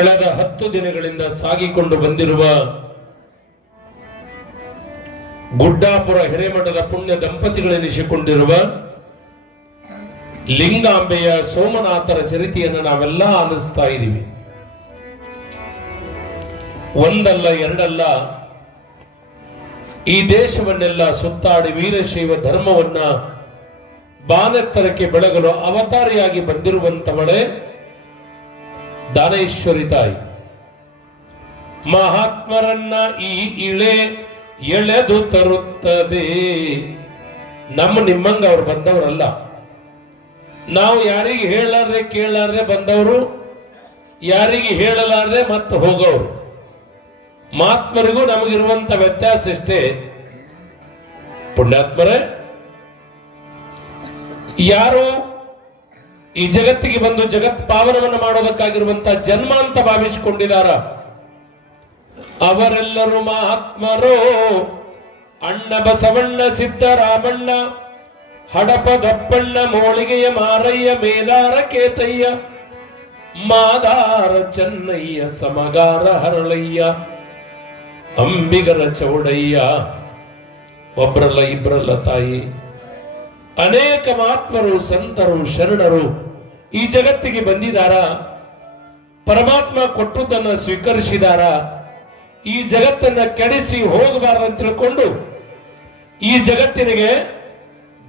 ಕಳೆದ 10 ದಿನಗಳಿಂದ ಸಾಗಿಕೊಂಡು ಬಂದಿರುವ ಗುಡ್ಡಾಪುರ ಹಿರೇಮಠದ ಪುಣ್ಯ ದಂಪತಿಗಳೆನಿಸಿಕೊಂಡಿರುವ ಲಿಂಗಾಂಬೆಯ ಸೋಮನಾಥರ ಚರಿತೆಯನ್ನು ನಾವೆಲ್ಲ ಆಲಿಸ್ತಾ ಇದ್ದೀವಿ. ಒಂದಲ್ಲ ಎರಡಲ್ಲ, ಈ ದೇಶವನ್ನೆಲ್ಲ ಸುತ್ತಾಡಿ ವೀರಶೈವ ಧರ್ಮವನ್ನ ಬಾನೆತ್ತರಕ್ಕೆ ಬೆಳಗಲು ಅವತಾರಿಯಾಗಿ ಬಂದಿರುವಂತವಳೇ ದಾನೇಶ್ವರಿ ತಾಯಿ. ಮಹಾತ್ಮರನ್ನ ಈ ಇಳೆ ಎಳೆದು ತರುತ್ತದೆ. ನಿಮ್ಮಂಗ ಅವ್ರು ಬಂದವರಲ್ಲ. ನಾವು ಯಾರಿಗೆ ಹೇಳಾರ್ರೆ ಕೇಳಾರ್ರೆ ಬಂದವರು, ಯಾರಿಗೆ ಹೇಳಲಾರ್ರೆ ಮತ್ತೆ ಹೋಗೋರು. ಮಹಾತ್ಮರಿಗೂ ನಮಗಿರುವಂತ ವ್ಯತ್ಯಾಸ ಇಷ್ಟೇ. ಪುಣ್ಯಾತ್ಮರೇ, ಯಾರು ಈ ಜಗತ್ತಿಗೆ ಬಂದು ಜಗತ್ ಪಾವನವನ್ನು ಮಾಡೋದಕ್ಕಾಗಿರುವಂತ ಜನ್ಮ ಅಂತ ಭಾವಿಸಿಕೊಂಡಿದಾರ ಅವರೆಲ್ಲರೂ ಮಹಾತ್ಮರು. ಅಣ್ಣ ಬಸವಣ್ಣ, ಸಿದ್ದರಾಮಣ್ಣ, ಹಡಪದಪ್ಪಣ್ಣ, ಮೋಳಿಗೆಯ ಮಾರಯ್ಯ, ಮೇಲಾರ ಕೇತಯ್ಯ, ಮಾದಾರ ಚೆನ್ನಯ್ಯ, ಸಮಗಾರ ಹರಳಯ್ಯ, ಅಂಬಿಗರ ಚೌಡಯ್ಯ. ಒಬ್ರಲ್ಲ ಇಬ್ರಲ್ಲ ತಾಯಿ, ಅನೇಕ ಮಹಾತ್ಮರು, ಸಂತರು, ಶರಣರು ಈ ಜಗತ್ತಿಗೆ ಬಂದಿದಾರ. ಪರಮಾತ್ಮ ಕೊಟ್ಟುದನ್ನು ಸ್ವೀಕರಿಸಿದಾರ. ಈ ಜಗತ್ತನ್ನ ಕೆಡಿಸಿ ಹೋಗಬಾರದು ತಿಳ್ಕೊಂಡು ಈ ಜಗತ್ತಿನಿಗೆ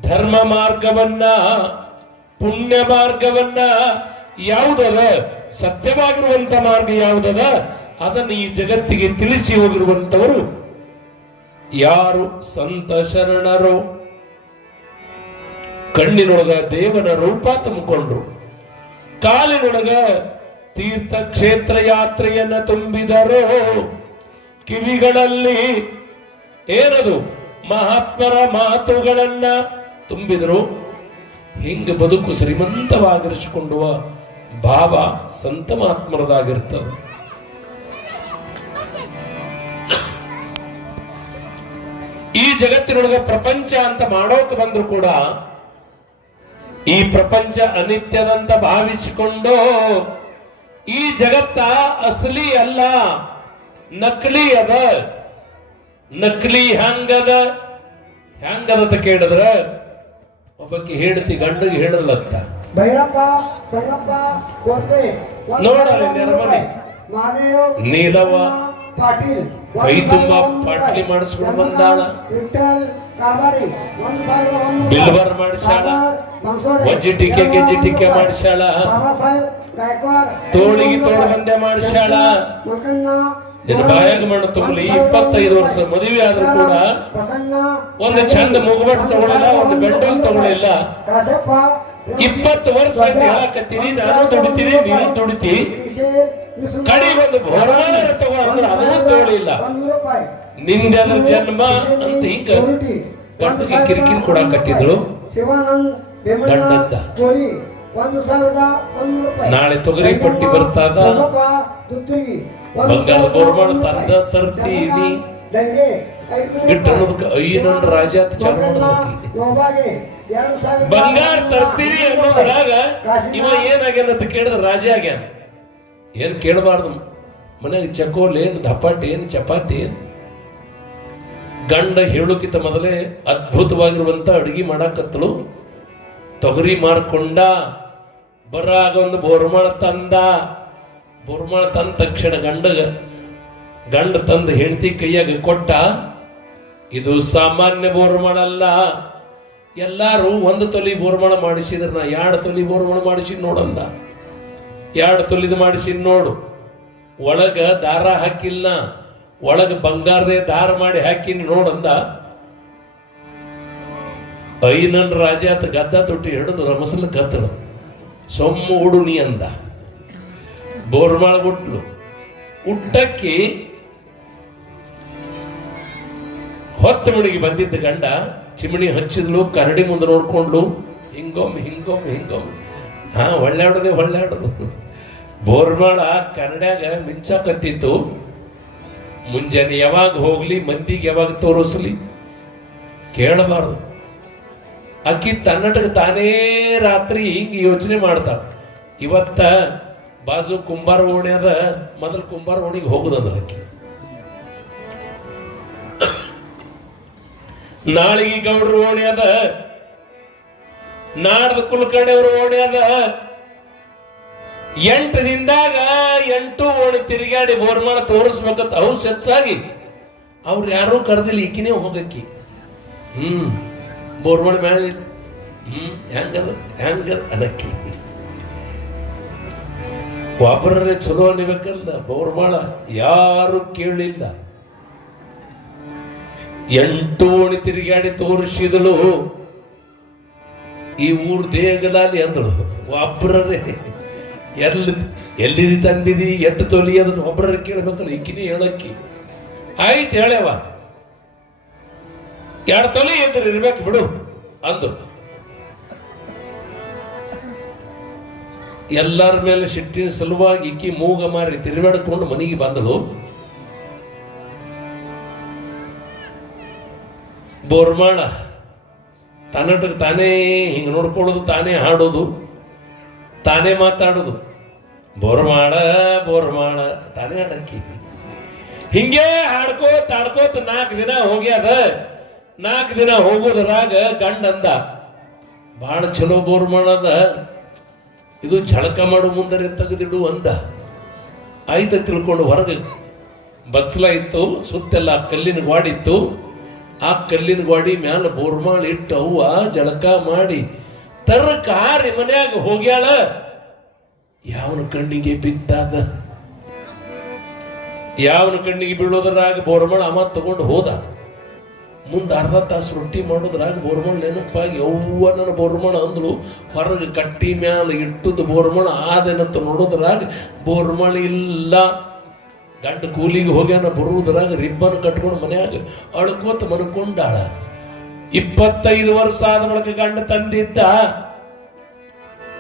ಧರ್ಮ ಮಾರ್ಗವನ್ನ, ಪುಣ್ಯ ಮಾರ್ಗವನ್ನ, ಯಾವುದದ ಸತ್ಯವಾಗಿರುವಂತ ಮಾರ್ಗ ಯಾವುದದ ಅದನ್ನು ಈ ಜಗತ್ತಿಗೆ ತಿಳಿಸಿ ಹೋಗಿರುವಂತವರು ಯಾರು? ಸಂತ ಶರಣರು. ಕಣ್ಣಿನೊಳಗ ದೇವನ ರೂಪ ತುಂಬಿಕೊಂಡ್ರು, ಕಾಲಿನೊಳಗ ತೀರ್ಥ ಕ್ಷೇತ್ರ ಯಾತ್ರೆಯನ್ನ ತುಂಬಿದರು, ಕಿವಿಗಳಲ್ಲಿ ಏನದು ಮಹಾತ್ಮರ ಮಾತುಗಳನ್ನ ತುಂಬಿದರು. ಹಿಂಗ ಬದುಕು ಶ್ರೀಮಂತವಾಗಿರಿಸಿಕೊಳ್ಳುವ ಭಾವ ಸಂತ ಮಹಾತ್ಮರದಾಗಿರ್ತದೆ. ಈ ಜಗತ್ತಿನೊಳಗ ಪ್ರಪಂಚ ಅಂತ ಮಾಡೋಕೆ ಬಂದ್ರು ಕೂಡ ಈ ಪ್ರಪಂಚ ಅನಿತ್ಯದಂತ ಭಾವಿಸಿಕೊಂಡು ಈ ಜಗತ್ತ ಅಸಲಿ ಅಲ್ಲ, ನಕಲಿ ಅದ. ನಕಲಿ ಹ್ಯಾಂಗದ ಅಂತ ಕೇಳಿದ್ರ ಒಬ್ಬಕ್ಕೆ ಹೇಳ್ತಿ ಗಂಡಿಗೆ ಹೇಳಲತ್ತ ನೋಡಲ್ಲ ನೆರಮನೆ ನೀಲವ ಕೈ ತುಂಬಾ ಪಾಟ್ಲಿ ಮಾಡಿಸ್ಕೊಂಡು ಬಂದಾಳ, ಬಿಲ್ವರ್ ಮಾಡಿಸ್ಯಾಳ, ಒಜ್ಜಿ ಟಿಕೆ ಗೆಜ್ಜಿ ಟಿಕೆ ಮಾಡಿಸ್ಯಾಳ, ತೋಳಿಗೆ ತೋಳು ಬಂದೆ ಮಾಡಿಸ್ಯಾಳ. ನಿನ್ನ ಬಾಯಾಗ ಮಣ್ಣು ತುಂಬಲಿ. 25 ವರ್ಷ ಮದುವೆ ಆದ್ರೂ ಕೂಡ ಒಂದು ಚಂದ ಮುಗುಬಟ್ಟು ತಗೊಳಿಲ್ಲ, ಒಂದು ಬೆಂಡಲ್ ತಗೊಳಿಲ್ಲ. 20 ವರ್ಷ ಅಂತ ಹೇಳಕತ್ತೀನಿ. ನಾನು ದುಡಿತೀನಿ, ನೀನು ದುಡಿತಿ. ಕಡಿ ಒಂದು ಬೋರ್ಮಾನ ತಗೋ ಅಂದ್ರೆ ಅದನ್ನು ತಗೊಳಿಲ್ಲ. ನಿಂದೆದ್ರ ಜನ್ಮ ಅಂತ ಹಿಂಗ ಗಂಡಿಗೆ ಕಿರಿಕಿರಿ ಕೊಡಕತ್ತಿದ್ರು. ಗಂಡಂದ ನಾಳೆ ತೊಗರಿ ಪಟ್ಟಿ ಬರ್ತಾದ, ಬಂಗಾರದ ಬೋರ್ಮಾನ ತಂದ ತರ್ತೀನಿ ಗಿಟ್ಟ ಅನ್ನೋದಕ್ಕೆ ಐನನ್ ರಾಜ ಅಂತ ಚಾಲು ಮಾಡೋದಕ್ಕೆ ಬಂಗಾರ ತರ್ತೀರಿ ಅನ್ನೋದ್ರಾಗ ಇವ ಏನಾಗ್ಯಾನಂತ ಕೇಳಿದ್ರೆ ರಾಜ ಆಗ್ಯಾನ. ಏನ್ ಕೇಳಬಾರ್ದು. ಮನೆಗೆ ಚಕೋಲ್ ಏನ್, ದಪಾಟಿ ಏನ್, ಚಪಾತಿ ಏನ್. ಗಂಡ ಹೇಳುಕಿತ ಮೊದಲೇ ಅದ್ಭುತವಾಗಿರುವಂತ ಅಡುಗೆ ಮಾಡಾಕತ್ತಳು. ತೊಗರಿ ಮಾರ್ಕೊಂಡ ಬರಾಗ ಒಂದು ಬೋರ್ಮಾಳ ತಂದ. ಬೋರ್ಮಾಳ ತಂದ ತಕ್ಷಣ ಗಂಡ ತಂದು ಹೆಂಡತಿ ಕೈಯಾಗ ಕೊಟ್ಟ. ಇದು ಸಾಮಾನ್ಯ ಬೋರ್ಮಾಳಲ್ಲ. ಎಲ್ಲಾರು 1 ತೊಲಿ ಬೋರ್ಮಾಳ ಮಾಡಿಸಿದ್ರ, ನಾ 2 ತೊಲಿ ಬೋರ್ಮಾಳ ಮಾಡಿಸಿ ನೋಡಂದ. 2 ತೊಲಿದು ಮಾಡಿಸಿ ನೋಡು. ಒಳಗ ದಾರ ಹಾಕಿಲ್ಲ, ಒಳಗ ಬಂಗಾರದೇ ದಾರ ಮಾಡಿ ಹಾಕಿನಿ ನೋಡಂದ. ಐನನ್ ರಾಜ ಆತ ಗದ್ದ ತೊಟ್ಟಿ ಹಿಡಿದು ರಮಸಲ ಕತ್ತಳು. ಸೊಮ್ಮ ಉಡುನಿ ಅಂದ. ಬೋರ್ಮಾಳ ಉಟ್ಲು. ಉಟ್ಟಕ್ಕಿ ಹೊತ್ತು ಮುಡಿಗೆ ಬಂದಿದ್ದ ಗಂಡ ಚಿಮಣಿ ಹಚ್ಚಿದ್ಲು. ಕರಡಿ ಮುಂದೆ ನೋಡ್ಕೊಂಡ್ಲು. ಹಿಂಗೊಮ್ಮೆ ಹೊಳ್ಳಾಡೋದು. ಬೋರ್ಮಾಳ ಕನ್ನಡ್ಯಾಗ ಮಿಂಚಾಕತ್ತಿತ್ತು. ಮುಂಜಾನೆ ಯಾವಾಗ ಹೋಗ್ಲಿ, ಮಂದಿಗೆ ಯಾವಾಗ ತೋರಿಸ್ಲಿ ಕೇಳಬಾರ್ದು. ಅಕ್ಕಿ ತನ್ನಟಕ್ಕೆ ತಾನೇ ರಾತ್ರಿ ಹಿಂಗೆ ಯೋಚನೆ ಮಾಡ್ತಾಳ. ಇವತ್ತ ಬಾಜು ಕುಂಬಾರ ಓಣಿ ಅದ, ಮೊದಲು ಕುಂಬಾರ ಓಣಿಗೆ ಹೋಗುದಂದ್ರಕ್ಕೆ. ನಾಳಿಗೆ ಗೌಡ್ರ ಓಣಿ ಅದ, ನಾಡ್ದ ಕುಲಕರ್ಣಿ ಅವ್ರ ಓಣಿ ಅದ. 8 ದಿನದಾಗ 8 ಓಣಿ ತಿರುಗಾಡಿ ಬೋರ್ಮಾಳ ತೋರಿಸ್ಬೇಕಂತ ಅವು ಹೆಚ್ಚಾಗಿ ಅವ್ರು ಯಾರು ಕರೆದಿಲ್ಲ, ಈಕಿನೇ ಹೋಗಕ್ಕಿ. ಬೋರ್ಮಾಳ ಮ್ಯಾಲ ಹೆಂಗದ ಅನಕ್ಕಿ. ಒಬ್ಬರೇ ಚಲೋ ಅನಿಬೇಕಲ್ಲ. ಬೋರ್ಮಾಳ ಯಾರು ಕೇಳಿಲ್ಲ. 8 ಓಣಿ ತಿರುಗಾಡಿ ತೋರಿಸಿದಳು. ಈ ಊರ್ ದೇಗಲಾಲಿ ಅಂದಳು. ಒಬ್ಬರೇ ಎಲ್ಲಿ ತಂದಿದಿ, ಎಟ್ಟು ತೊಲಿ ಅದನ್ನು ಒಬ್ಬರ ಕೇಳಬೇಕಲ್ಲ. ಈಕಿನಿ ಹೇಳಕ್ಕಿ. ಆಯ್ತು ಹೇಳವ, 2 ತೊಲಿ ಎದುರು ಇರ್ಬೇಕು ಬಿಡು ಅಂದ್ರು. ಎಲ್ಲರ ಮೇಲೆ ಸಿಟ್ಟಿನ ಸಲುವಾಗಿ ಈಕಿ ಮೂಗ ಮಾರಿ ತಿರುಗಾಡ್ಕೊಂಡು ಮನೆಗೆ ಬಂದಳು. ಬೋರ್ಮಾಳ ತನ್ನಟಕ್ಕೆ ತಾನೇ ಹಿಂಗ ನೋಡ್ಕೊಳ್ಳೋದು, ತಾನೇ ಹಾಡೋದು, ತಾನೇ ಮಾತಾಡೋದು. ಬೋರ್ಮಾಳ ಬೋರ್ಮಾಳ ತಾನೇ ಹಾಡಕ್ಕಿ. ಹಿಂಗೆ ಹಾಡ್ಕೋತ 4 ದಿನ ಹೋಗ್ಯಾದ. 4 ದಿನ ಹೋಗೋದ್ರಾಗ ಗಂಡ ಅಂದ, ಬಹಳ ಚಲೋ ಬೋರ್ಮಾಳದ, ಇದು ಝಳಕ ಮಾಡು ಮುಂದರೆ ತೆಗೆದಿಡು ಅಂದ. ಆಯ್ತ ತಿಳ್ಕೊಂಡು ಹೊರಗೆ ಬಚ್ಚಲ ಇತ್ತು, ಸುತ್ತೆಲ್ಲ ಕಲ್ಲಿನ ಗಾಡಿತ್ತು. ಆ ಕಲ್ಲಿನ ಗಾಡಿ ಮ್ಯಾಲ ಬೋರ್ಮಾಳ ಇಟ್ಟು ಅವ್ವ ಜಳಕ ಮಾಡಿ ತರಕ ಹಾರಿ ಮನ್ಯಾಗ ಹೋಗ್ಯಾಳ. ಯಾವನ ಕಣ್ಣಿಗೆ ಬಿದ್ದಾದ, ಯಾವನ ಕಣ್ಣಿಗೆ ಬೀಳೋದ್ರಾಗ ಬೋರ್ಮಾಳ ಅಮ್ಮ ತಗೊಂಡು ಹೋದ. ಮುಂದೆ ಅರ್ಧ ತಾಸು ರೊಟ್ಟಿ ಮಾಡೋದ್ರಾಗ ಬೋರ್ಮಾಳ ನೆನಪಾಗಿ ಅವ್ವ ನನ್ನ ಬೋರ್ಮಾಳ ಅಂದ್ಳು. ಹೊರಗೆ ಕಟ್ಟಿ ಮ್ಯಾಲ ಇಟ್ಟದ್ದು ಬೋರ್ಮಾಳ ಆದೇನಂತ ನೋಡೋದ್ರಾಗ ಬೋರ್ಮಾಳ ಇಲ್ಲ. ಗಂಡ ಕೂಲಿಗೆ ಹೋಗ್ಯಾನ. ಬರುವುದ್ರಾಗ ರಿಬ್ಬನ್ ಕಟ್ಕೊಂಡು ಮನ್ಯಾಗ ಅಳ್ಕೋತ ಮನ್ಕೊಂಡಾಳ. 25 ವರ್ಷ ಆದ ಬಳಿಕ ಗಂಡ ತಂದಿದ್ದ.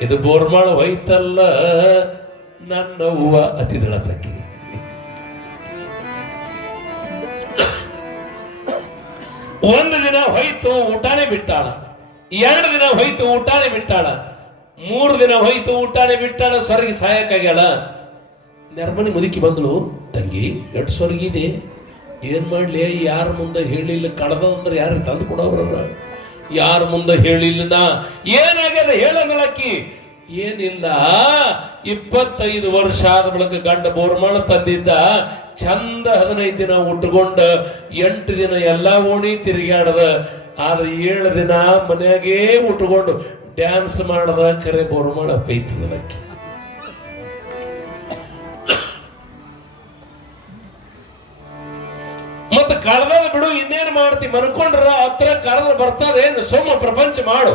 ಇದು ಬೋರ್ಮಾಳ ಹೋಯ್ತಲ್ಲ ನನ್ನವ್ವ ಅತಿದಳತಕ್ಕಿ. ಒಂದು ದಿನ ಹೋಯ್ತು, ಊಟಾನೆ ಬಿಟ್ಟಾಳ. 2 ದಿನ ಹೋಯ್ತು, ಊಟಾನೆ ಬಿಟ್ಟಾಳ. 3 ದಿನ ಹೋಯ್ತು, ಊಟಾನೆ ಬಿಟ್ಟಾಳ. ಸ್ವರ್ಗಿ ಸಾಯಕ್ಕಾಗ್ಯಾಳ. ನೆರ್ಮನಿ ಮುದುಕಿ ಬಂದಳು. ತಂಗಿ ಎಷ್ಟು ಸ್ವರ್ಗಿದೆ, ಏನ್ ಮಾಡ್ಲಿ, ಯಾರ ಮುಂದೆ ಹೇಳಿಲ್ಲ. ಕಡದ ಅಂದ್ರೆ ಯಾರು ತಂದು ಕೊಡೋರ, ಯಾರ ಮುಂದೆ ಹೇಳಿಲ್ಲ. ನಾ ಏನಾಗ್ಯದ ಹೇಳಂಗಳಕ್ಕಿ. ಏನಿಲ್ಲ, 25 ವರ್ಷ ಆದ ಬಳಿಕ ಗಂಡ ಬೋರ್ಮಾಳ ತಂದಿದ್ದ. ಚಂದ 15 ದಿನ ಉಟ್ಕೊಂಡ 8 ದಿನ ಎಲ್ಲಾ ಓಣಿ ತಿರುಗಾಡದ. ಆದ್ರೆ 7 ದಿನ ಮನೆಯಾಗೇ ಉಟ್ಕೊಂಡು ಡ್ಯಾನ್ಸ್ ಮಾಡದ. ಕರೆ ಬೋರ್ಮಾಳ ಬೈತದಕ್ಕಿ. ಮತ್ತ ಕಳೆದ ಬಿಡು, ಇನ್ನೇನು ಮಾಡ್ತಿ, ಮನ್ಕೊಂಡ್ರ ಹತ್ರ ಕರೆದ್ರೆ ಬರ್ತದೇನು, ಸೋಮ ಪ್ರಪಂಚ ಮಾಡು.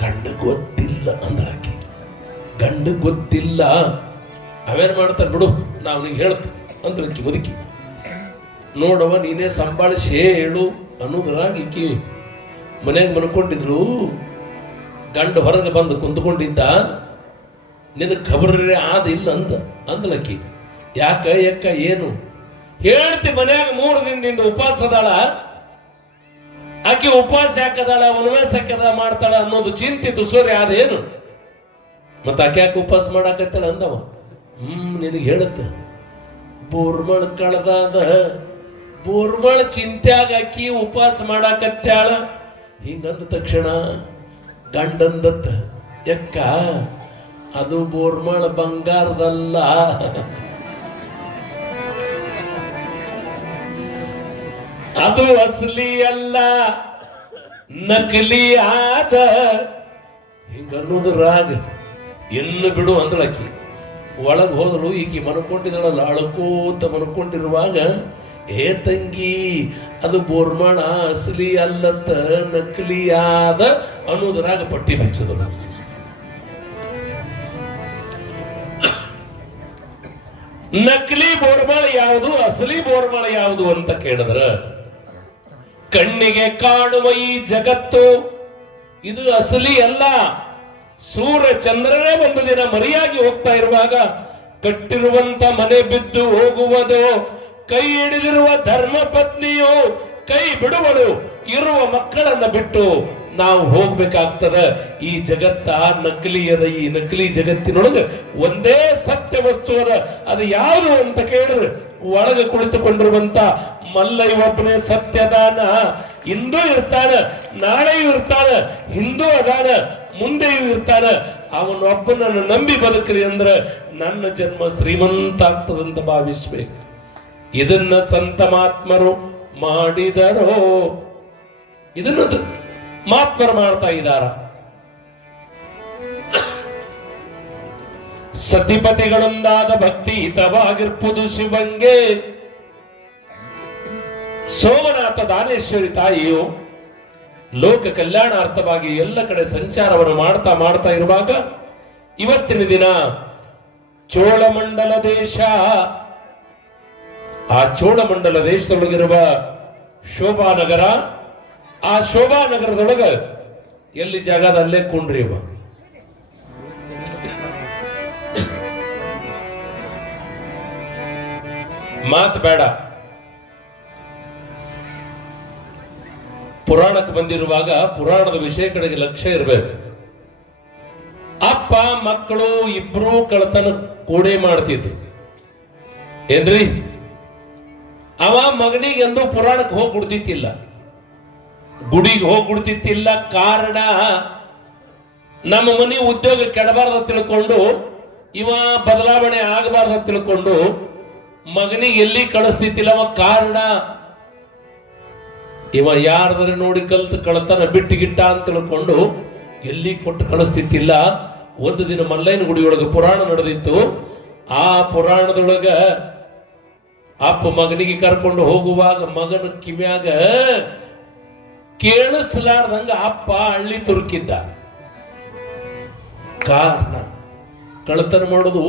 ಗಂಡ ಗೊತ್ತಿಲ್ಲ ಅಂದ್ರಾಕಿ. ಗಂಡ ಗೊತ್ತಿಲ್ಲ, ಅವೇನ್ ಮಾಡ್ತಾನೆ ಬಿಡು, ನಾವು ನಿಂಗೆ ಹೇಳ್ತ ಅಂದ್ರಕ್ಕಿ ಮುದುಕಿ. ನೋಡವ ನೀನೇ ಸಂಭಾಳಿಸಿ ಹೇಳು ಅನ್ನೋದ್ರಾಗ ಈಕಿ ಮನೆಯಾಗ ಮನ್ಕೊಂಡಿದ್ಳು. ಗಂಡ ಹೊರಗೆ ಬಂದು ಕುಂತ್ಕೊಂಡಿದ್ದ. ನಿನಗೆ ಖಬರ್ರೆ ಆದ ಇಲ್ಲ ಅಂದ್ಲಕ್ಕಿ. ಯಾಕ ಏನು ಹೇಳ್ತಿ, ಮನ್ಯಾಗ 3 ದಿನದಿಂದ ಉಪವಾಸ ಅದಾಳ. ಆಕೆ ಉಪವಾಸ ಯಾಕದಾಳ, ವನವಾಸ ಯಾಕದ ಮಾಡ್ತಾಳ ಅನ್ನೋದು ಚಿಂತೆ ತುಸೂರಿ ಅದೇನು. ಮತ್ತ ಆಕೆ ಯಾಕೆ ಉಪವಾಸ ಮಾಡಾಕತ್ತಳ ಅಂದವ. ನಿನಗೆ ಹೇಳುತ್ತ, ಬೋರ್ಮಳ ಕಳೆದಾದ, ಬೋರ್ಮಳ ಚಿಂತ್ಯಾಗ ಆಕಿ ಉಪವಾಸ ಮಾಡಾಕತ್ಯಾಳ. ಹಿಂಗಂದ ತಕ್ಷಣ ಗಂಡಂದತ್ತ, ಯಕ್ಕ ಅದು ಬೋರ್ಮಳ ಬಂಗಾರದಲ್ಲ, ಅದು ಅಸಲಿ ಅಲ್ಲ, ನಕಲಿ ಆದ. ಹಿಂಗನ್ನೋದ್ರಾಗ ಇನ್ನು ಬಿಡು ಅಂದಳಕಿ. ಒಳಗೆ ಹೋದಳು. ಈಕಿ ಮನ್ಕೊಂಡಿದ್ದಳಲ್ಲ, ಅಳ್ಕೋತ ಮನ್ಕೊಂಡಿರುವಾಗ, ಏ ತಂಗಿ ಅದು ಬೋರ್ಮಾಳ ಅಸಲಿ ಅಲ್ಲತ್ತ, ನಕಲಿ ಆದ ಅನ್ನೋದ್ರಾಗ ಪಟ್ಟಿ ಬೆಚ್ಚದಳು. ನಕಲಿ ಬೋರ್ಮಾಳ ಯಾವುದು, ಅಸಲಿ ಬೋರ್ಮಾಳ ಯಾವುದು ಅಂತ ಕೇಳಿದ್ರ, ಕಣ್ಣಿಗೆ ಕಾಣುವ ಈ ಜಗತ್ತು ಇದು ಅಸಲಿ ಅಲ್ಲ. ಸೂರ್ಯ ಚಂದ್ರರೇ ಒಂದು ದಿನ ಮರಿಯಾಗಿ ಹೋಗ್ತಾ ಇರುವಾಗ ಕಟ್ಟಿರುವಂತ ಮನೆ ಬಿದ್ದು ಹೋಗುವುದು. ಕೈ ಹಿಡಿದಿರುವ ಧರ್ಮ ಪತ್ನಿಯು ಕೈ ಬಿಡುವಳು. ಇರುವ ಮಕ್ಕಳನ್ನ ಬಿಟ್ಟು ನಾವು ಹೋಗ್ಬೇಕಾಗ್ತದ. ಈ ಜಗತ್ತ ನಕಲಿ ಅದ. ಈ ನಕಲಿ ಜಗತ್ತಿನೊಳಗೆ ಒಂದೇ ಸತ್ಯ ವಸ್ತು ಅದ. ಅದು ಯಾವುದು ಅಂತ ಕೇಳಿದ್ರೆ ಒಳಗೆ ಕುಳಿತುಕೊಂಡಿರುವಂತ ಮಲ್ಲ ಒಬ್ಬನೇ ಸತ್ಯದಾನ. ಇಂದೂ ಇರ್ತಾನ, ನಾಳೆಯೂ ಇರ್ತಾನ, ಹಿಂದೂ ಅದಾನ, ಮುಂದೆಯೂ ಇರ್ತಾನ. ಅವನೊಬ್ಬನನ್ನು ನಂಬಿ ಬದುಕ್ರಿ ಅಂದ್ರ ನನ್ನ ಜನ್ಮ ಶ್ರೀಮಂತ ಆಗ್ತದಂತ ಭಾವಿಸ್ಬೇಕು. ಇದನ್ನ ಸಂತ ಮಹಾತ್ಮರು ಮಾಡಿದರೋ, ಇದನ್ನ ಮಹಾತ್ಮರು ಮಾಡ್ತಾ ಇದ್ದಾರ. ಸತಿಪತಿಗಳೊಂದಾದ ಭಕ್ತಿ ಹಿತವಾಗಿರ್ಪುದು ಶಿವಂಗೆ. ಸೋಮನಾಥ ದಾನೇಶ್ವರಿ ತಾಯಿಯು ಲೋಕ ಕಲ್ಯಾಣಾರ್ಥವಾಗಿ ಎಲ್ಲ ಕಡೆ ಸಂಚಾರವನ್ನು ಮಾಡ್ತಾ ಇರುವಾಗ ಇವತ್ತಿನ ದಿನ ಚೋಳಮಂಡಲ ದೇಶ, ಆ ಚೋಳಮಂಡಲ ದೇಶದೊಳಗಿರುವ ಶೋಭಾನಗರ, ಆ ಶೋಭಾನಗರದೊಳಗ ಎಲ್ಲಿ ಜಾಗದ ಅಲ್ಲೇ ಕುಂಡ್ರಿ ಇವ. ಮಾತು ಬೇಡ. ಪುರಾಣಕ್ಕೆ ಬಂದಿರುವಾಗ ಪುರಾಣದ ವಿಷಯ ಕಡೆಗೆ ಲಕ್ಷ್ಯ ಇರಬೇಕು. ಅಪ್ಪ ಮಕ್ಕಳು ಇಬ್ರು ಕಳತನ ಕೂಡೇ ಮಾಡ್ತಿದ್ರು ಏನ್ರಿ. ಅವ ಮಗನಿಗೆ ಎಂದು ಪುರಾಣಕ್ಕೆ ಹೋಗಿ ಕೊಡ್ತಿತ್ತಿಲ್ಲ, ಗುಡಿಗೆ ಹೋಗಿ ಕೊಡ್ತಿತ್ತಿಲ್ಲ. ಕಾರಣ ನಮ್ಮ ಮನೆ ಉದ್ಯೋಗ ಕೆಡಬಾರ್ದ ತಿಳ್ಕೊಂಡು, ಇವ ಬದಲಾವಣೆ ಆಗಬಾರ್ದ ತಿಳ್ಕೊಂಡು ಮಗನಿಗೆ ಎಲ್ಲಿ ಕಳಿಸ್ತಿತ್ತಿಲ್ಲ. ಅವ ಕಾರಣ ಇವ ಯಾರ್ದಾರ ನೋಡಿ ಕಲ್ತು ಕಳತನ ಬಿಟ್ಟಿಗಿಟ್ಟ ಅಂತ ತಿಳ್ಕೊಂಡು ಎಲ್ಲಿ ಕೊಟ್ಟು ಕಳಿಸ್ತಿತ್ತಿಲ್ಲ. ಒಂದು ದಿನ ಮಲ್ಲಯ್ಯನ ಗುಡಿಯೊಳಗೆ ಪುರಾಣ ನಡೆದಿತ್ತು. ಆ ಪುರಾಣದೊಳಗ ಅಪ್ಪ ಮಗನಿಗೆ ಕರ್ಕೊಂಡು ಹೋಗುವಾಗ ಮಗನ ಕಿವ್ಯಾಗ ಕೇಳಿಸಲಾರ್ದಂಗ ಅಪ್ಪ ಹಳ್ಳಿ ತುರುಕಿದ್ದ. ಕಾರಣ ಕಳತನ ಮಾಡೋದು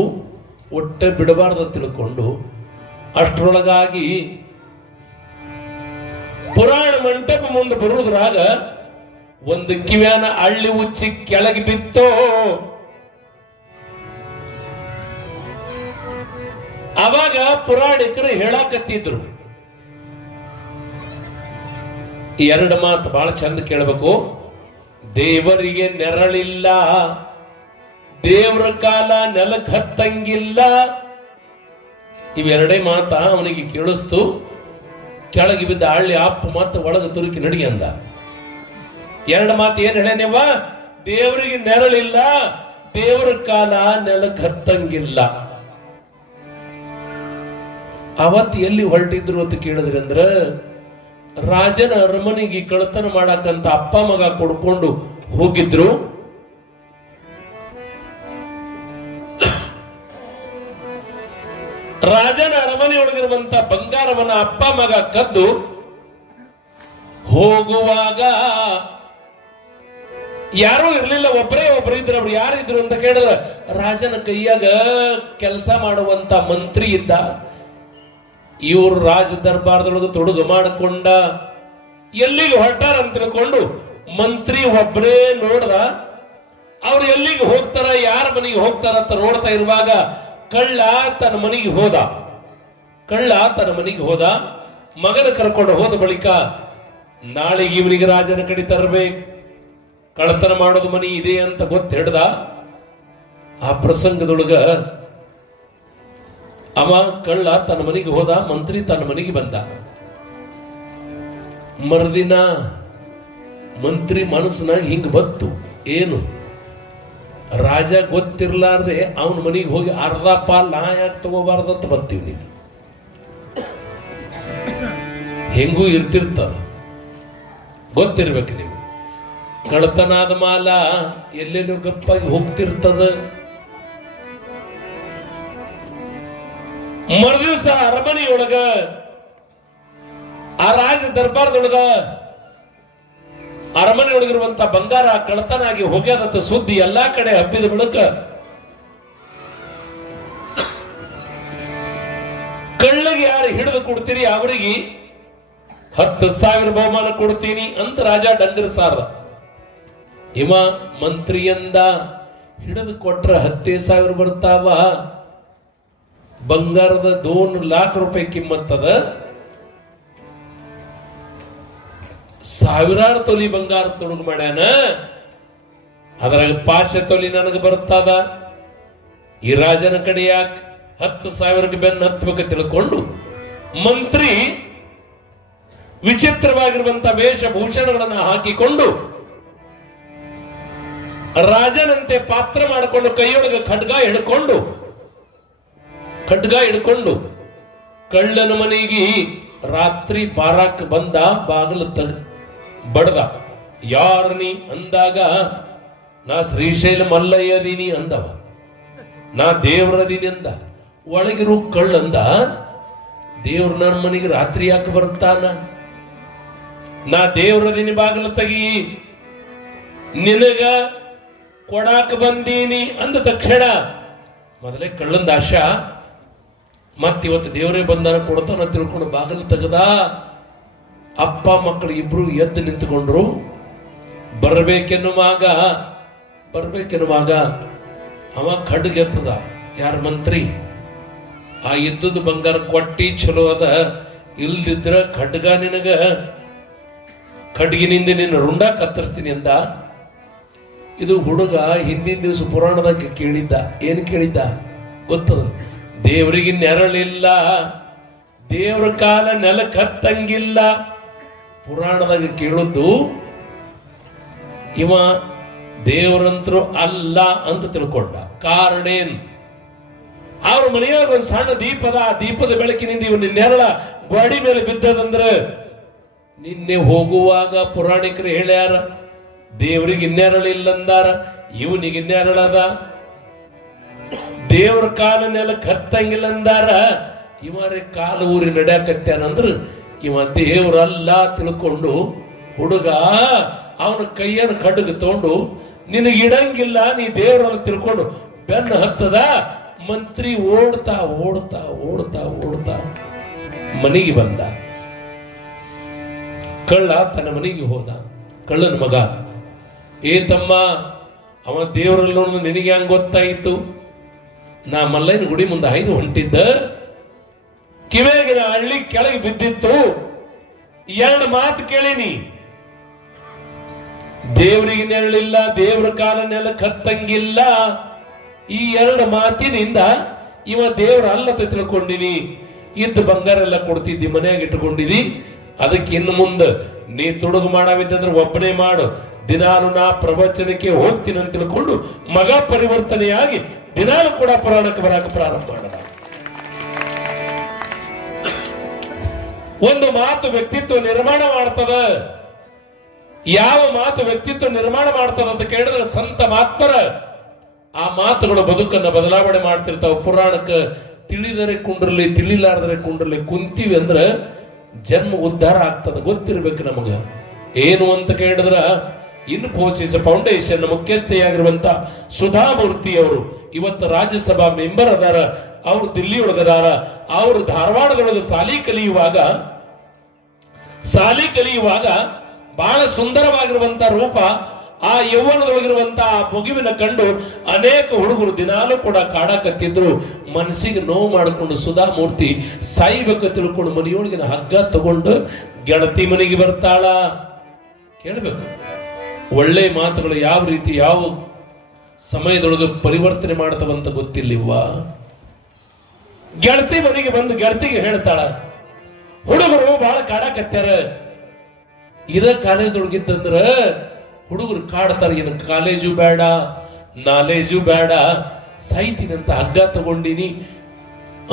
ಒಟ್ಟೆ ಬಿಡಬಾರ್ದು ತಿಳ್ಕೊಂಡು ಅಷ್ಟರೊಳಗಾಗಿ ಪುರಾಣ ಮಂಟಪ ಮುಂದೆ ಬರುವುದ್ರಾಗ ಒಂದು ಕಿವ್ಯಾನ ಹಳ್ಳಿ ಉಚ್ಚಿ ಕೆಳಗೆ ಬಿತ್ತೋ. ಅವಾಗ ಪುರಾಣಿಕರು ಹೇಳಾಕತ್ತಿದ್ರು ಎರಡು ಮಾತು ಬಹಳ ಚಂದ ಕೇಳಬೇಕು. ದೇವರಿಗೆ ನೆರಳಿಲ್ಲ, ದೇವರ ಕಾಲ ನೆಲಕ್ಕೆ ಹತ್ತಂಗಿಲ್ಲ. ಇವೆರಡೇ ಮಾತ ಅವನಿಗೆ ಕೇಳಿಸ್ತು. ಕೆಳಗೆ ಬಿದ್ದ ಹಳ್ಳಿ ಅಪ್ಪ ಮತ್ತೆ ಒಳಗೆ ತುರುಕಿ ನಡಿ ಅಂದ. ಎರಡು ಮಾತು ಏನ್ ಹೇಳೇನೇವ? ದೇವರಿಗೆ ನೆರಳಿಲ್ಲ, ದೇವರ ಕಾಲ ನೆಲಕ್ಕೆ ಹತ್ತಂಗಿಲ್ಲ. ಅವತ್ತು ಎಲ್ಲಿ ಹೊರಟಿದ್ರು ಅಂತ ಕೇಳಿದ್ರಿ ಅಂದ್ರ ರಾಜನ ಅರಮನೆಗೆ ಕಳತನ ಮಾಡಕ್ಕಂತ ಅಪ್ಪ ಮಗ ಕೊಡ್ಕೊಂಡು ಹೋಗಿದ್ರು. ರಾಜನ ಅರಮನೆಯೊಳಗಿರುವಂತ ಬಂಗಾರವನ್ನ ಅಪ್ಪ ಮಗ ಕದ್ದು ಹೋಗುವಾಗ ಯಾರೂ ಇರ್ಲಿಲ್ಲ, ಒಬ್ಬರೇ ಇದ್ರು. ಅವ್ರು ಯಾರಿದ್ರು ಅಂತ ಕೇಳಿದ್ರ ರಾಜನ ಕೈಯಾಗ ಕೆಲಸ ಮಾಡುವಂತ ಮಂತ್ರಿ ಇದ್ದ. ಇವರು ರಾಜ ದರ್ಬಾರದೊಳಗೆ ತೊಡಗು ಮಾಡಿಕೊಂಡ ಎಲ್ಲಿಗೆ ಹೊರಟಾರ ಅಂತ ತಿಳ್ಕೊಂಡು ಮಂತ್ರಿ ಒಬ್ಬರೇ ನೋಡ್ದ. ಅವ್ರು ಎಲ್ಲಿಗೆ ಹೋಗ್ತಾರ, ಯಾರ ಮನೆಗೆ ಹೋಗ್ತಾರ ಅಂತ ನೋಡ್ತಾ ಇರುವಾಗ ಕಳ್ಳ ತನ್ನ ಮನೆಗೆ ಹೋದ. ಮಗನ ಕರ್ಕೊಂಡು ಹೋದ ಬಳಿಕ ನಾಳೆಗೆ ಇವನಿಗೆ ರಾಜನ ಕಡೆ ತರಬೇಕು, ಕಳ್ಳತನ ಮಾಡೋದು ಮನಿ ಇದೆ ಅಂತ ಗೊತ್ತ ಹಿಡ್ದ. ಆ ಪ್ರಸಂಗದೊಳಗ ಅವ ಕಳ್ಳ ತನ್ನ ಮನೆಗೆ ಹೋದ, ಮಂತ್ರಿ ತನ್ನ ಮನೆಗೆ ಬಂದ. ಮರುದಿನ ಮಂತ್ರಿ ಮನಸ್ಸಿನಾಗ ಹಿಂಗ ಬತ್ತು, ಏನು ರಾಜ ಗೊತ್ತಿರ್ಲಾರ್ದೆ ಅವನ ಮನೆಗೆ ಹೋಗಿ ಅರ್ಧ ಪಾಲ್ ನಾ ಯಾಕೆ ತಗೋಬಾರ್ದಂತ ಬರ್ತೀವಿ. ನೀನು ಹೆಂಗೂ ಇರ್ತಿರ್ತದ, ಗೊತ್ತಿರ್ಬೇಕು ನೀವು. ಕಳತನಾದ ಮಾಲ ಎಲ್ಲೆಲ್ಲೂ ಗಪ್ಪಾಗಿ ಹೋಗ್ತಿರ್ತದ. ಮರುದಿವಸ ಅರಮನೆಯೊಳಗ ಆ ರಾಜ ದರ್ಬಾರದೊಳಗ ಅರಮನೆಯೊಳಗಿರುವಂತ ಬಂಗಾರ ಕಳತನಾಗಿ ಹೋಗ್ಯದಂತ ಸುದ್ದಿ ಎಲ್ಲಾ ಕಡೆ ಹಬ್ಬಿದ ಬಳಿಕ ಕಳ್ಳಗೆ ಯಾರು ಹಿಡಿದು ಕೊಡ್ತೀರಿ ಅವರಿಗೆ 10,000 ಬಹುಮಾನ ಕೊಡ್ತೀನಿ ಅಂತ ರಾಜ ಡಂಗರ ಸಾರ. ಇವ ಮಂತ್ರಿಯಂದ ಹಿಡಿದು ಕೊಟ್ರ 10,000 ಬರ್ತಾವ. ಬಂಗಾರದ 2 लाख रुपए ಕಿಮ್ಮತ್ತದ. ಸಾವಿರಾರು ತೊಲಿ ಬಂಗಾರ ತುಡುಗು ಮಾಡ್ಯಾನ. ಅದ್ರಾಗ ಪಾಶೆ ತೊಲಿ ನನಗೆ ಬರ್ತದ. ಈ ರಾಜನ ಕಡೆ ಯಾಕೆ 10,000ಕ್ಕೆ ಬೆನ್ನು ಹತ್ತಬೇಕು ತಿಳ್ಕೊಂಡು ಮಂತ್ರಿ ವಿಚಿತ್ರವಾಗಿರುವಂತಹ ವೇಷಭೂಷಣಗಳನ್ನು ಹಾಕಿಕೊಂಡು ರಾಜನಂತೆ ಪಾತ್ರ ಮಾಡಿಕೊಂಡು ಕೈಯೊಳಗೆ ಖಡ್ಗ ಹಿಡ್ಕೊಂಡು ಕಳ್ಳನ ಮನೆಗೆ ರಾತ್ರಿ ಬಾರಾಕ್ ಬಂದ. ಬಾಗಿಲು ಬಡ್ದ. ಯಾರ ನೀ ಅಂದಾಗ, ನಾ ಶ್ರೀಶೈಲ ಮಲ್ಲಯ್ಯದೀನಿ ಅಂದವ. ನಾ ದೇವ್ರದೀನಿ ಅಂದ. ಒಳಗಿರು ಕಳ್ಳಂದ, ದೇವ್ರ ನನ್ನ ಮನೆಗೆ ರಾತ್ರಿ ಯಾಕೆ ಬರ್ತಾನ? ನಾ ದೇವ್ರದೀನಿ, ಬಾಗಿಲು ತೆಗಿ, ನಿನಗ ಕೊಡಾಕ ಬಂದೀನಿ ಅಂದ ತಕ್ಷಣ ಮೊದಲೇ ಕಳ್ಳಂದ ಆಶಾ. ಮತ್ತಿವತ್ತು ದೇವರೇ ಬಂದಾನ ಕೊಡ್ತಾನ ತಿಳ್ಕೊಂಡು ಬಾಗಿಲು ತೆಗದ. ಅಪ್ಪ ಮಕ್ಕಳು ಇಬ್ರು ಎದ್ದು ನಿಂತುಕೊಂಡ್ರು. ಬರ್ಬೇಕೆನ್ನುವಾಗ ಅವ ಖಡ್ಗ ಎತ್ತದ. ಯಾರ ಮಂತ್ರಿ? ಆ ಇದ್ದದ್ದು ಬಂಗಾರ ಕೊಟ್ಟಿ ಚಲೋ ಅದ, ಇಲ್ದಿದ್ರ ಖಡ್ಗ ನಿನಗ ಖಡ್ಗಿನಿಂದ ನಿನ್ನ ರುಂಡ ಕತ್ತರಿಸ್ತೀನಿ ಅಂದ. ಇದು ಹುಡುಗ ಹಿಂದಿನ ದಿವಸ ಪುರಾಣದಾಗ ಕೇಳಿದ್ದ. ಏನು ಕೇಳಿದ್ದ ಗೊತ್ತದ? ದೇವರಿಗೆ ನೆರಳಿಲ್ಲ, ದೇವ್ರ ಕಾಲ ನೆಲಕ್ಕೆ ಹತ್ತಂಗಿಲ್ಲ. ಪುರಾಣದಾಗ ಕೇಳದ್ದು ಇವ ದೇವರಂತರು ಅಲ್ಲ ಅಂತ ತಿಳ್ಕೊಂಡ. ಕಾರಣ ಏನು? ಅವ್ರ ಮನೆಯೊಳಗೆ ಒಂದು ಸಣ್ಣ ದೀಪದ. ಆ ದೀಪದ ಬೆಳಕಿನಿಂದ ಇವನ ನೆರಳ ಗೋಡಿ ಮೇಲೆ ಬಿದ್ದದಂದ್ರೆ ನಿನ್ನೆ ಹೋಗುವಾಗ ಪುರಾಣಿಕರು ಹೇಳ್ಯಾರ, ದೇವರಿಗೆ ನೆರಳಿಲ್ಲ ಅಂದಾರ, ಇವನಿಗೆ ನೆರಳದ. ದೇವ್ರ ಕಾಲ ನೆಲಕ್ಕೆ ಹತ್ತಂಗಿಲ್ಲ ಅಂದಾರ, ಇವರೇ ಕಾಲು ಊರಿ ನಡ್ಯಾಕತ್ಯಾನಂದ್ರ ಇವ ದೇವ್ರಲ್ಲ ತಿಳ್ಕೊಂಡು ಹುಡುಗ ಅವನ ಕೈಯನ್ನು ಖಡ್ಗ ತಗೊಂಡು ನಿನಗಿಡಂಗಿಲ್ಲ, ನೀ ದೇವ್ರಲ್ಲ ತಿಳ್ಕೊಂಡು ಬೆನ್ನು ಹತ್ತದ. ಮಂತ್ರಿ ಓಡ್ತಾ ಮನೆಗೆ ಬಂದ. ಕಳ್ಳ ತನ್ನ ಮನೆಗೆ ಹೋದ. ಕಳ್ಳನ ಮಗ, ಏ ತಮ್ಮ, ಅವ ದೇವರಲ್ಲ ನಿನಗೆ ಹಂಗ ಗೊತ್ತಾಯಿತು? ನಾ ಮಲ್ಲಯ್ಯನ ಗುಡಿ ಮುಂದೆ ಹಾಯ್ದು ಹೊಂಟಿದ್ದ, ಕಿವಿಯಾಗಿನ ಹಳ್ಳಿ ಕೆಳಗೆ ಬಿದ್ದಿತ್ತು. 2 ಮಾತು ಕೇಳಿನಿ. ದೇವರಿಗೆ ನೆರಳಿಲ್ಲ, ದೇವ್ರ ಕಾಲ ನೆಲಕ್ಕೆ ಹತ್ತಂಗಿಲ್ಲ. ಈ 2 ಮಾತಿನಿಂದ ಇವ ದೇವ್ರ ಅಲ್ಲತ ತಿಳ್ಕೊಂಡಿನಿ. ಇದ್ದ ಬಂಗಾರ ಎಲ್ಲ ಕೊಡ್ತಿದ್ದಿ, ಮನೆಯಾಗ ಇಟ್ಟುಕೊಂಡಿದಿ. ಅದಕ್ಕೆ ಇನ್ನು ಮುಂದೆ ನೀ ತುಡುಗು ಮಾಡವಿದ್ದಂದ್ರೆ ಒಬ್ಬನೇ ಮಾಡು. ದಿನಾಲು ನಾ ಪ್ರವಚನಕ್ಕೆ ಹೋಗ್ತೀನಿ ಅಂತ ತಿಳ್ಕೊಂಡು ಮಗ ಪರಿವರ್ತನೆಯಾಗಿ ದಿನಾಲು ಕೂಡ ಪುರಾಣಕ್ಕೆ ಬರಕ್ಕೆ ಪ್ರಾರಂಭ ಮಾಡಿದ. ಒಂದು ಮಾತು ವ್ಯಕ್ತಿತ್ವ ನಿರ್ಮಾಣ ಮಾಡ್ತದ. ಯಾವ ಮಾತು ವ್ಯಕ್ತಿತ್ವ ನಿರ್ಮಾಣ ಮಾಡ್ತದ ಅಂತ ಕೇಳಿದ್ರೆ ಸಂತ ಮಾತ್ಮರ ಆ ಮಾತುಗಳು ಬದುಕನ್ನು ಬದಲಾವಣೆ ಮಾಡ್ತಿರ್ತಾವ. ಪುರಾಣಕ್ಕೆ ತಿಳಿದರೆ ಕುಂಡ್ರಲಿ, ತಿಳಿಲಾರ್ದರೆ ಕುಂಡ್ರಲಿ ಕುಂತೀವಿ ಅಂದ್ರೆ ಜನ್ಮ ಉದ್ಧಾರ ಆಗ್ತದ. ಗೊತ್ತಿರ್ಬೇಕು ನಮಗ. ಏನು ಅಂತ ಕೇಳಿದ್ರ, ಇನ್ಫೋಸಿಸ್ ಫೌಂಡೇಶನ್ ಮುಖ್ಯಸ್ಥೆಯಾಗಿರುವಂತ ಸುಧಾಮೂರ್ತಿ ಅವರು ಇವತ್ತು ರಾಜ್ಯಸಭಾ ಮೆಂಬರ್ ಅದಾರ. ಅವರು ದಿಲ್ಲಿ ಒಳಗದಾರ. ಅವರು ಧಾರವಾಡದೊಳಗೆ ಸಾಲಿ ಕಲಿಯುವಾಗ ಬಹಳ ಸುಂದರವಾಗಿರುವಂತ ರೂಪ, ಆ ಯೌವನದೊಳಗಿರುವಂತಹ ಆ ಮಗುವಿನ ಕಂಡು ಅನೇಕ ಹುಡುಗರು ದಿನಾಲೂ ಕೂಡ ಕಾಡಕತ್ತಿದ್ರು. ಮನಸ್ಸಿಗೆ ನೋವು ಮಾಡಿಕೊಂಡು ಸುಧಾಮೂರ್ತಿ ಸಾಯ್ಬೇಕು ತಿಳ್ಕೊಂಡು ಮನೆಯೊಳಗಿನ ಹಗ್ಗ ತಗೊಂಡು ಗೆಳತಿ ಮನೆಗೆ ಬರ್ತಾಳ. ಕೇಳಬೇಕು, ಒಳ್ಳೆ ಮಾತುಗಳು ಯಾವ ರೀತಿ ಯಾವ ಸಮಯದೊಳಗೆ ಪರಿವರ್ತನೆ ಮಾಡ್ತವಂತ ಗೊತ್ತಿಲ್ಲಿವ. ಗೆಳತಿ ಮನೆಗೆ ಬಂದು ಗೆಳತಿಗೆ ಹೇಳ್ತಾಳ, ಹುಡುಗರು ಬಹಳ ಕಾಡಕತ್ಯಾರ. ಇದ ಕಾಲೇಜೊಳಗಿದ್ದಂದ್ರ ಹುಡುಗರು ಕಾಡ್ತಾರ. ಏನು ಕಾಲೇಜು ಬೇಡ, ನಾಲೇಜು ಬೇಡ, ಸಾಯ್ತೀನಂತ ಹಗ್ಗ ತಗೊಂಡಿನಿ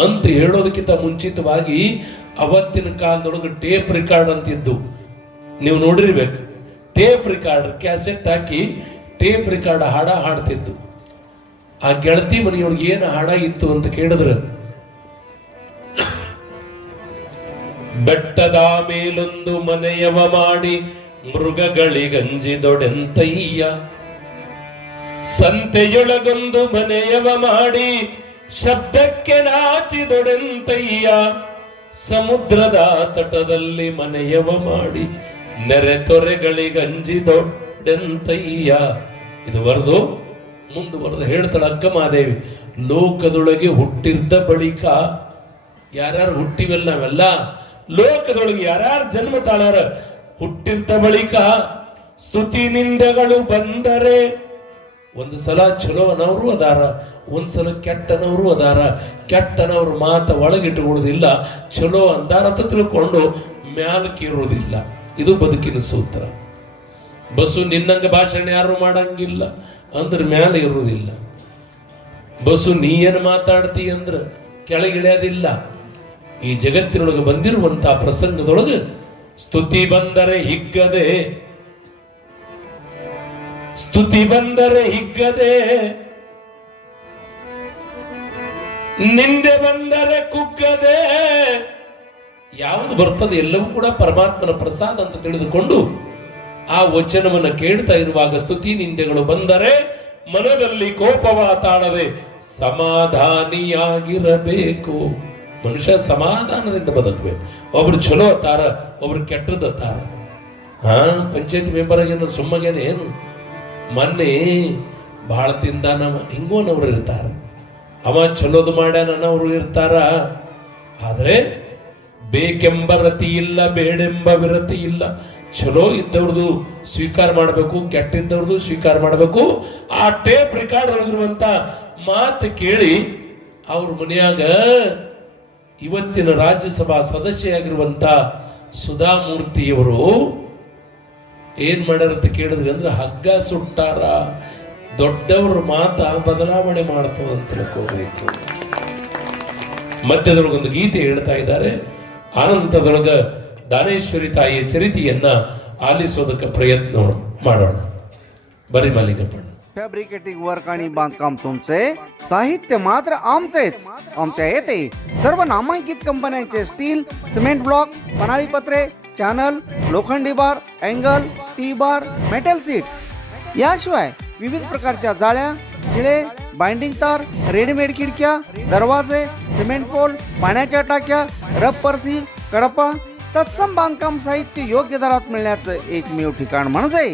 ಅಂತ ಹೇಳೋದಕ್ಕಿಂತ ಮುಂಚಿತವಾಗಿ ಅವತ್ತಿನ ಕಾಲದೊಳಗೆ ಟೇಪ್ ರೆಕಾರ್ಡ್ ಅಂತಿದ್ದು ನೀವು ನೋಡಿರ್ಬೇಕು. ಟೇಪ್ ರೆಕಾರ್ಡ್ ಕ್ಯಾಸೆಟ್ ಹಾಕಿ ಟೇಪ್ ರೆಕಾರ್ಡ್ ಹಾಡ ಹಾಡ್ತಿದ್ದು. ಆ ಗೆಳತಿ ಮನೆಯೊಳಗೆ ಏನು ಹಾಡ ಇತ್ತು ಅಂತ ಕೇಳಿದ್ರೆ, ಬೆಟ್ಟದ ಮೇಲೊಂದು ಮನೆಯವ ಮಾಡಿ ಮೃಗಗಳಿಗಂಜಿದೊಡೆಂತಯ್ಯ, ಸಂತೆಯೊಳಗೊಂದು ಮನೆಯವ ಮಾಡಿ ಶಬ್ದಕ್ಕೆ ನಾಚಿದೊಡೆಂತಯ್ಯ, ಸಮುದ್ರದ ತಟದಲ್ಲಿ ಮನೆಯವ ಮಾಡಿ ನೆರೆ ತೊರೆಗಳಿಗಂಜಿದೊಡೆಂತಯ್ಯ. ಇದು ಬರೆದು ಮುಂದುವರೆದು ಹೇಳ್ತಾಳ ಅಕ್ಕ ಮಹಾದೇವಿ. ಲೋಕದೊಳಗೆ ಹುಟ್ಟಿದ್ದ ಬಳಿಕ ಯಾರ್ಯಾರು ಹುಟ್ಟಿವೆಲ್ಲ ನಾವೆಲ್ಲ ಲೋಕದೊಳಗೆ ಯಾರ್ಯಾರು ಜನ್ಮ ತಾಳ್ಯಾರ ಹುಟ್ಟಿದ ಬಳಿಕ ಸ್ತುತಿ ನಿಂದೆಗಳು ಬಂದರೆ, ಒಂದು ಸಲ ಚಲೋ ಅನ್ನೋರು ಅದಾರ, ಒಂದ್ಸಲ ಕೆಟ್ಟನವರು ಅದಾರ. ಕೆಟ್ಟನವ್ರ ಮಾತ ಒಳಗಿಟ್ಟುಕೊಳ್ಳುವುದಿಲ್ಲ, ಚಲೋ ಅಂದಾರ ಅಂತ ತಿಳ್ಕೊಂಡು ಮ್ಯಾಲಕ್ಕಿರುವುದಿಲ್ಲ. ಇದು ಬದುಕಿನ ಸೂತ್ರ. ಬಸ್ಸು ನಿನ್ನಂಗ ಭಾಷಣ ಯಾರು ಮಾಡಂಗಿಲ್ಲ ಅಂದ್ರೆ ಮ್ಯಾಲ ಇರುವುದಿಲ್ಲ. ಬಸ್ಸು ನೀ ಏನು ಮಾತಾಡ್ತಿ ಅಂದ್ರೆ ಕೆಳಗಿಳಿಯೋದಿಲ್ಲ. ಈ ಜಗತ್ತಿನೊಳಗೆ ಬಂದಿರುವಂತಹ ಪ್ರಸಂಗದೊಳಗೆ ಸ್ತುತಿ ಬಂದರೆ ಹಿಗ್ಗದೆ, ಸ್ತುತಿ ಬಂದರೆ ಹಿಗ್ಗದೆ, ನಿಂದೆ ಬಂದರೆ ಕುಗ್ಗದೆ. ಯಾವುದು ಬರ್ತದೆ ಎಲ್ಲವೂ ಕೂಡ ಪರಮಾತ್ಮನ ಪ್ರಸಾದ ಅಂತ ತಿಳಿದುಕೊಂಡು ಆ ವಚನವನ್ನು ಕೇಳ್ತಾ ಇರುವಾಗ ಸ್ತುತಿ ನಿಂದೆಗಳು ಬಂದರೆ ಮನದಲ್ಲಿ ಕೋಪವ ತಾಳದೆ ಸಮಾಧಾನಿಯಾಗಿರಬೇಕು. ಮನುಷ್ಯ ಸಮಾಧಾನದಿಂದ ಬದುಕಬೇಕು. ಒಬ್ರು ಚಲೋ ಅತ್ತಾರ, ಒಬ್ರು ಕೆಟ್ಟದತ್ತಾರ. ಪಂಚಾಯತ್ ಮೆಂಬರ್ ಆಗೇನು ಸುಮ್ಮಗೇನ ಏನು, ಮೊನ್ನೆ ಬಹಳ ತಿಂದಾನವ ಹಿಂಗೋನವ್ರು ಇರ್ತಾರ, ಅವ ಚಲೋದು ಮಾಡ್ಯಾನವರು ಇರ್ತಾರ. ಆದ್ರೆ ಬೇಕೆಂಬ ರತಿ ಇಲ್ಲ, ಬೇಡೆಂಬ ವಿರತಿ ಇಲ್ಲ. ಚಲೋ ಇದ್ದವ್ರದು ಸ್ವೀಕಾರ ಮಾಡಬೇಕು, ಕೆಟ್ಟಿದ್ದವ್ರದು ಸ್ವೀಕಾರ ಮಾಡಬೇಕು. ಆ ಟೇಪ್ ರೆಕಾರ್ಡ್ ಒಳಗಿರುವಂತ ಮಾತು ಕೇಳಿ ಅವ್ರ ಮನೆಯಾಗ ಇವತ್ತಿನ ರಾಜ್ಯಸಭಾ ಸದಸ್ಯೆಯಾಗಿರುವಂತ ಸುಧಾಮೂರ್ತಿಯವರು ಏನ್ ಮಾಡ್ಯಾರ ಅಂತ ಕೇಳಿದ್ರಿ ಅಂದ್ರೆ ಹಗ್ಗ ಸುಟ್ಟಾರ. ದೊಡ್ಡವ್ರ ಮಾತ ಬದಲಾವಣೆ ಮಾಡ್ತದಂತ ತಿಳ್ಕೋಬೇಕು. ಮಧ್ಯದೊಳಗೊಂದು ಗೀತೆ ಹೇಳ್ತಾ ಇದ್ದಾರೆ. ಆನಂತದೊಳಗ ದಾನೇಶ್ವರಿ ತಾಯಿಯ ಚರಿತೆಯನ್ನ ಆಲಿಸೋದಕ್ಕೆ ಪ್ರಯತ್ನ ಮಾಡೋಣ. बरी मालिकपण फॅब्रिकेटिंग वर्क आणि बांधकाम तुमचे, साहित्य मात्र आमचेच. आमच्या येथे सर्व नामांकित कंपन्यांचे स्टील, सिमेंट ब्लॉक, पन्हाळी पत्रे, चॅनल, लोखंडी bar, angle, T bar, metal sheet याशिवाय विविध प्रकारच्या जाळ्या, खिळे, बाइंडिंग तार, रेडीमेड खिडक्या, दरवाजे, सिमेंट पोल, पाण्याच्या टाक्या, रबर सील, कडपा तत्सम बांधकाम साहित्य योग्य दरात मिळण्याचं एकमेव ठिकाण म्हणजे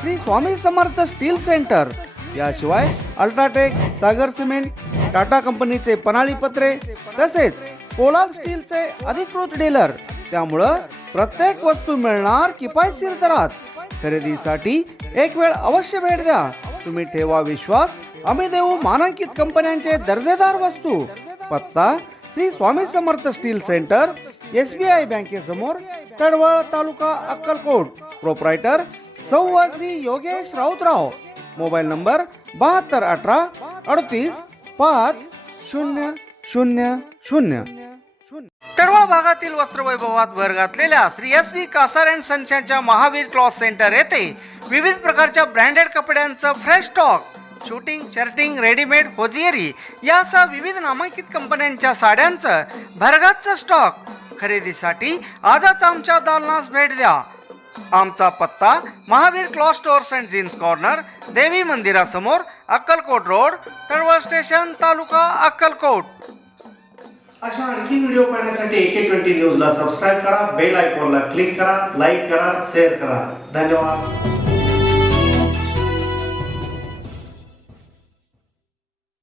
श्री स्वामी समर्थ स्टील सेंटर. याशिवाय अल्ट्राटेक, सागर सिमेंट, टाटा कंपनीचे पन्हाळी पत्रे तसेच पोलाद स्टीलचे अधिकृत डीलर. त्यामुळं प्रत्येक वस्तू मिळणार किफायतशीर दरात. खरेदीसाठी एक वेळ अवश्य भेट द्या. तुम्ही ठेवा विश्वास, आम्ही देऊ मानांकित कंपन्यांचे दर्जेदार वस्तू. पत्ता Shri Swami Samarth steel centre, SBI बँकेसमोर, तडवळ, तालुका अक्कलकोट. प्रोप्रायटर सौवा श्री योगेश राऊतराव. Mobile number 7218-38-5000. तडवळ भागातील वस्त्रवैभवात भर घातलेल्या श्री SB कासार अँड सन्सच्या महावीर क्लॉथ सेंटर येथे विविध प्रकारच्या ब्रँडेड कपड्यांचं fresh stock, suiting, shirting, readymade, hosiery यासह विविध नामांकित कंपन्यांच्या साड्यांचं भरगच्च स्टॉक. खरेदीसाठी आजच आमच्या दालनास भेट द्या. आमचा पत्ता Mahavir cloth stores and jeans corner, देवी मंदिरासमोर, अक्कलकोट रोड, तळवळ स्टेशन, तालुका अक्कलकोट. अशा आणखी व्हिडिओ पाहण्यासाठी AK20 न्यूजला सबस्क्राईब करा, बेल आयकॉनला क्लिक करा, लाईक करा, शेअर करा. धन्यवाद.